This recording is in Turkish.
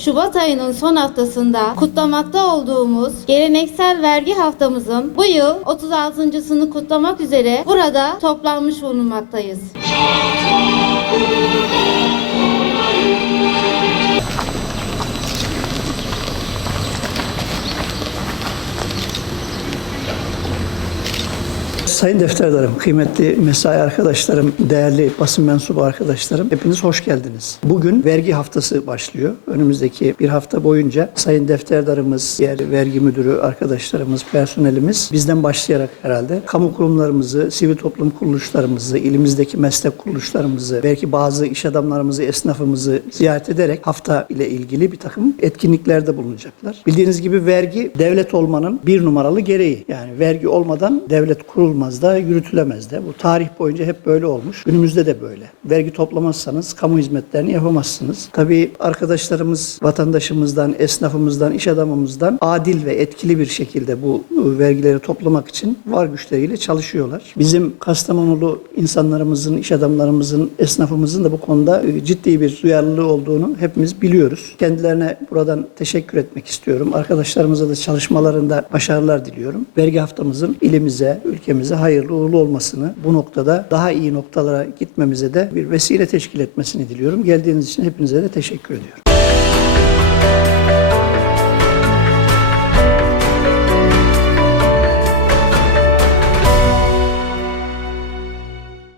Şubat ayının son haftasında kutlamakta olduğumuz geleneksel vergi haftamızın bu yıl 36.sını kutlamak üzere burada toplanmış bulunmaktayız. Sayın defterdarım, kıymetli mesai arkadaşlarım, değerli basın mensubu arkadaşlarım, hepiniz hoş geldiniz. Bugün vergi haftası başlıyor. Önümüzdeki bir hafta boyunca sayın defterdarımız, diğer vergi müdürü arkadaşlarımız, personelimiz bizden başlayarak herhalde kamu kurumlarımızı, sivil toplum kuruluşlarımızı, ilimizdeki meslek kuruluşlarımızı, belki bazı iş adamlarımızı, esnafımızı ziyaret ederek hafta ile ilgili bir takım etkinliklerde bulunacaklar. Bildiğiniz gibi vergi devlet olmanın bir numaralı gereği. Yani vergi olmadan devlet kurulmaz da yürütülemez de. Bu tarih boyunca hep böyle olmuş. Günümüzde de böyle. Vergi toplamazsanız kamu hizmetlerini yapamazsınız. Tabii arkadaşlarımız, vatandaşımızdan, esnafımızdan, iş adamımızdan adil ve etkili bir şekilde bu e, vergileri toplamak için var güçleriyle çalışıyorlar. Bizim Kastamonulu insanlarımızın, iş adamlarımızın, esnafımızın da bu konuda e, ciddi bir duyarlılığı olduğunu hepimiz biliyoruz. Kendilerine buradan teşekkür etmek istiyorum. Arkadaşlarımıza da çalışmalarında başarılar diliyorum. Vergi haftamızın ilimize, ülkemize hayırlı uğurlu olmasını, bu noktada daha iyi noktalara gitmemize de bir vesile teşkil etmesini diliyorum. Geldiğiniz için hepinize de teşekkür ediyorum.